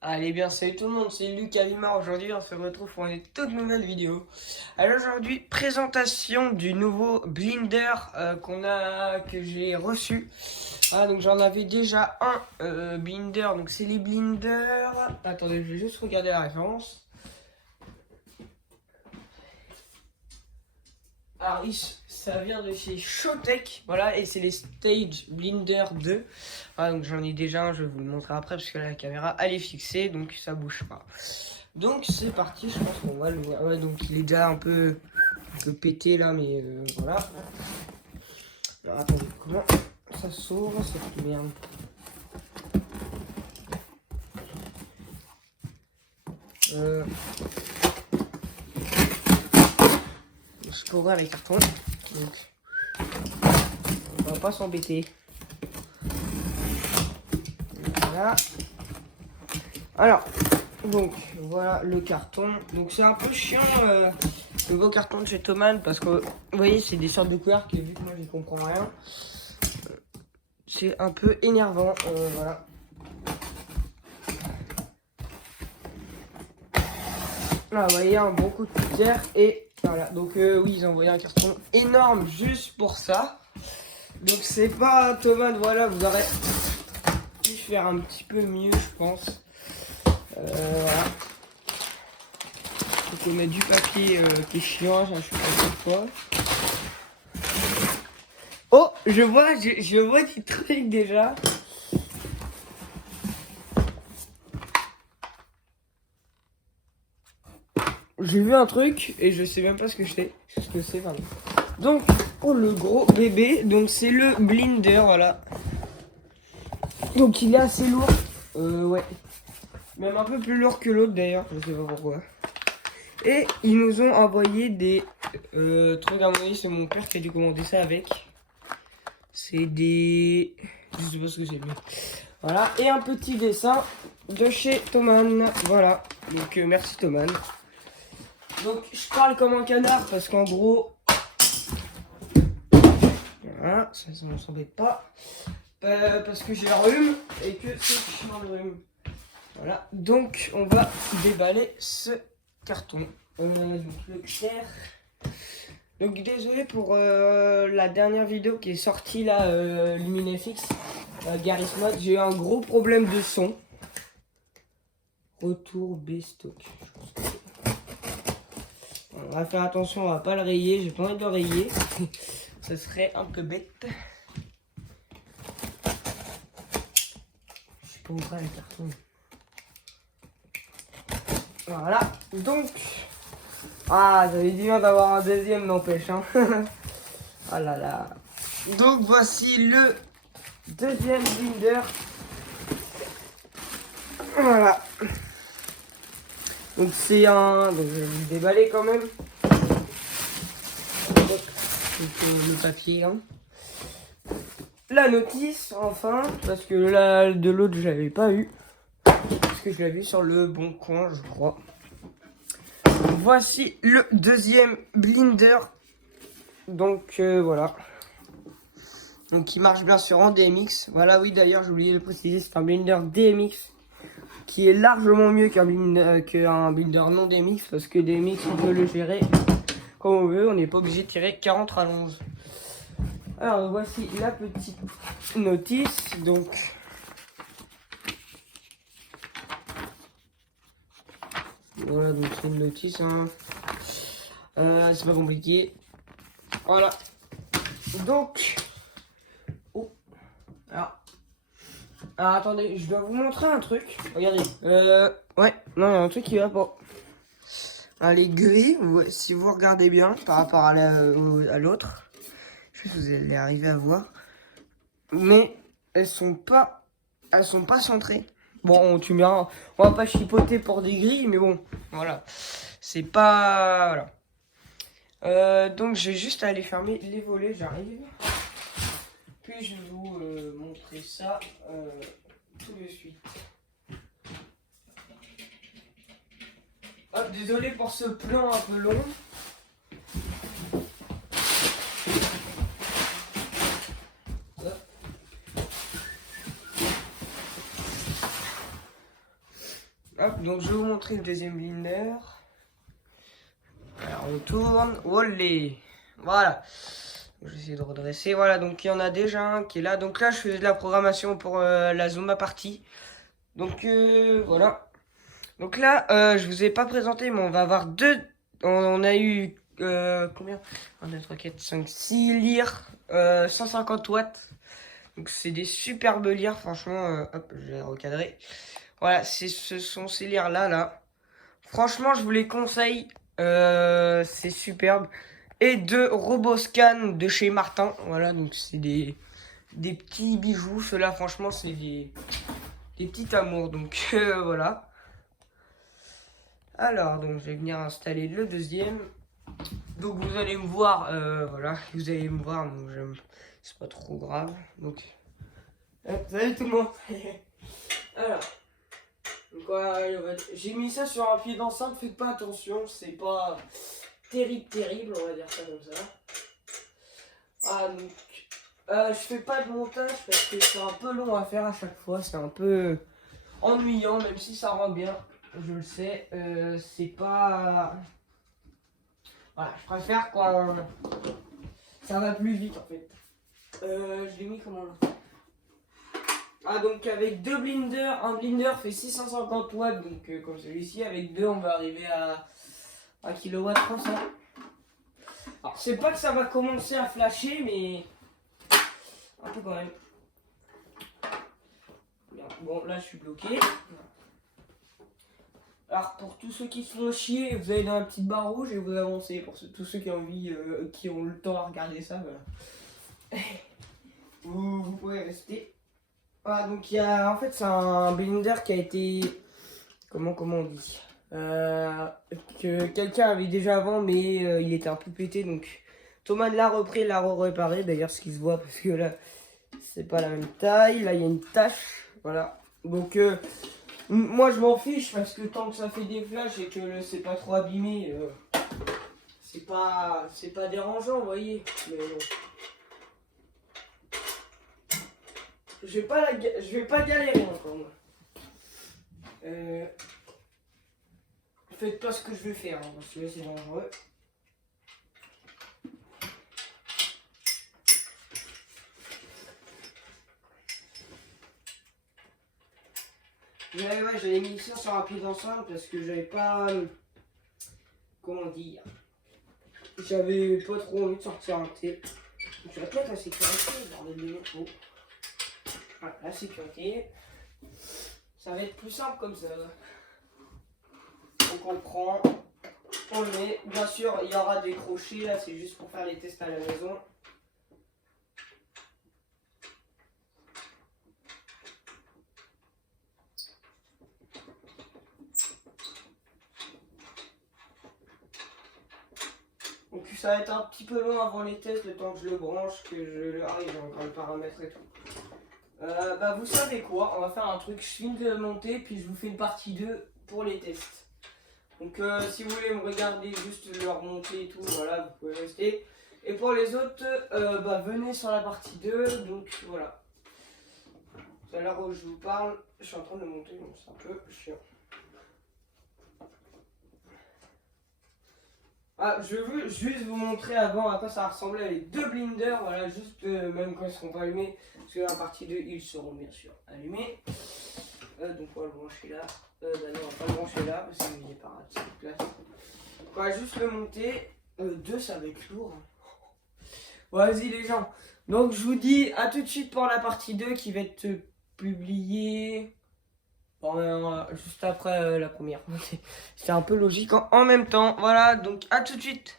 Allez bien, salut tout le monde, c'est Lucas Limar. Aujourd'hui, on se retrouve pour une toute nouvelle vidéo. Alors aujourd'hui, présentation du nouveau Blender que j'ai reçu. Voilà, donc j'en avais déjà un Blender, donc c'est les Blender. Attendez, je vais juste regarder la référence. Alors, ça vient de chez Showtech, voilà, et c'est les Stage Blender 2. Voilà, donc j'en ai déjà un, je vais vous le montrer après, parce que la caméra, elle est fixée, donc ça bouge pas. Donc c'est parti, je pense qu'on va le voir. Ouais, donc il est déjà un peu pété là, mais voilà. Alors attendez, comment ça s'ouvre cette merde? Je peux ouvrir les cartons, donc on va pas s'embêter. Voilà. Alors, donc voilà le carton. Donc c'est un peu chiant le beau carton de chez Thomann parce que vous voyez c'est des sortes de couleurs que vu que moi j'y comprends rien, c'est un peu énervant. Voilà. Là vous voyez un bon coup de terre et voilà. Donc oui ils ont envoyé un carton énorme juste pour ça. Donc c'est pas Thomann, voilà, vous aurez pu faire un petit peu mieux je pense. Voilà. Donc on met du papier qui est chiant, j'en suis pas chaque fois. Oh, je vois des trucs déjà. J'ai vu un truc et je sais même pas ce que c'est, pardon. Donc, oh le gros bébé, donc c'est le Blender, voilà. Donc il est assez lourd, ouais. Même un peu plus lourd que l'autre d'ailleurs, je sais pas pourquoi. Et ils nous ont envoyé des trucs, à mon avis c'est mon père qui a dû commander ça avec. C'est des... je sais pas ce que c'est, mais... voilà, et un petit dessin de chez Thomann, voilà. Donc merci Thomann. Donc je parle comme un canard parce qu'en gros... voilà, ça ne s'embête pas. Parce que j'ai le rhume et que c'est chiant le rhume. Voilà, donc on va déballer ce carton. Donc le clair. Donc désolé pour la dernière vidéo qui est sortie là, LumineFX, Garry's Mod. J'ai eu un gros problème de son. Retour B-Stock. On va faire attention, on va pas le rayer. J'ai pas envie de le rayer. Ça serait un peu bête. Je sais pas où va le carton. Voilà, donc... ah, j'avais dit bien d'avoir un deuxième, n'empêche, hein. Oh là là. Donc voici le deuxième Blender. Voilà. Donc c'est un... donc je vais le déballer quand même. Donc, le papier, hein. La notice, enfin, parce que là, de l'autre, je l'avais pas eu. Parce que je l'avais vu sur le Bon Coin, je crois. Voici le deuxième Blender. Donc voilà. Donc il marche bien sur un DMX. Voilà, oui, d'ailleurs j'ai oublié de le préciser, c'est un Blender DMX qui est largement mieux qu'un Blender non DMX, parce que DMX on peut le gérer comme on veut, on n'est pas obligé de tirer 40 rallonges. Alors voici la petite notice. Donc voilà, donc c'est une notice, hein. C'est pas compliqué. Voilà. Donc alors attendez, je dois vous montrer un truc. Regardez. Ouais, non, il y a un truc qui va pas. Alors, les grilles, si vous regardez bien par rapport à l'autre, je sais pas si vous allez arriver à voir, mais elles sont pas centrées. Bon, tu me diras, on va pas chipoter pour des grilles, mais bon, voilà. C'est pas... voilà. Donc, je vais juste aller fermer les volets, j'arrive. Puis je vais vous montrer ça tout de suite. Hop, désolé pour ce plan un peu long. Hop, donc je vais vous montrer le deuxième blinder. Alors on tourne, olé. Voilà. Je vais essayer de redresser. Voilà, donc il y en a déjà un qui est là. Donc là, je faisais de la programmation pour la Zumba partie. Donc voilà. Donc là, je vous ai pas présenté, mais on va avoir deux. On a eu combien 1, 2, 3, 4, 5, 6 lyres. 150 watts. Donc c'est des superbes lyres, franchement. Hop, je vais recadrer. Voilà, ce sont ces lyres là. Franchement, je vous les conseille. C'est superbe. Et deux RoboScan de chez Martin. Voilà, donc c'est des petits bijoux. Ceux-là, franchement, c'est des petits amours. Donc voilà. Alors, donc je vais venir installer le deuxième. Donc vous allez me voir. Voilà, vous allez me voir. Donc c'est pas trop grave. Donc, salut tout le monde. Alors. Donc voilà, j'ai mis ça sur un pied d'enceinte, faites pas attention, c'est pas terrible, on va dire ça comme ça. Ah donc, je fais pas de montage parce que c'est un peu long à faire à chaque fois, c'est un peu ennuyant, même si ça rend bien, je le sais, c'est pas... Voilà, je préfère quand ça va plus vite en fait. Je l'ai mis comment là? Ah donc avec deux blinders, un blinder fait 650 watts, donc comme celui-ci, avec deux on va arriver à 1 kW 300. Alors c'est pas que ça va commencer à flasher, mais un peu quand même. Bon là je suis bloqué. Alors pour tous ceux qui se font chier, vous allez dans la petite barre rouge et vous avancez. Pour tous ceux qui ont envie, qui ont le temps à regarder ça, voilà. Vous pouvez rester. Ah, donc il y a, en fait c'est un blinder qui a été, comment on dit, que quelqu'un avait déjà avant, mais il était un peu pété, donc Thomas l'a repris, l'a réparé, d'ailleurs ce qui se voit parce que là c'est pas la même taille, là il y a une tache, voilà, donc moi je m'en fiche parce que tant que ça fait des flashs et que c'est pas trop abîmé, c'est pas dérangeant, vous voyez, mais bon. Je vais pas galérer encore moi. Faites pas ce que je vais faire, hein, parce que là c'est dangereux. J'avais mis ça sur un pied d'enceinte parce que j'avais pas... comment dire, j'avais pas trop envie de sortir un thé. Donc je vais mettre la sécurité, bordel de micro. Voilà, la sécurité. Ça va être plus simple comme ça. Donc on le prend, on le met. Bien sûr, il y aura des crochets, là c'est juste pour faire les tests à la maison. Donc ça va être un petit peu long avant les tests, le temps que je le branche, que je le arrive, j'ai encore le paramètre et tout. Bah vous savez quoi, on va faire un truc, je finis de monter, puis je vous fais une partie 2 pour les tests. Donc si vous voulez me regarder juste le remonter et tout, voilà, vous pouvez rester. Et pour les autres, bah venez sur la partie 2, donc voilà. C'est à l'heure où je vous parle, je suis en train de le monter, donc c'est un peu chiant. Ah, je veux juste vous montrer avant à quoi ça ressemblait les deux blinders, voilà, juste même quand ils seront pas allumés, parce que la partie 2 ils seront bien sûr allumés. Donc on va le brancher là, bah non on va pas le brancher là, parce qu'il est pas à cette place. On va juste le monter, 2 ça va être lourd. Vas-y les gens, donc je vous dis à tout de suite pour la partie 2 qui va être publiée... juste après la première. C'est un peu logique en même temps. Voilà, donc à tout de suite.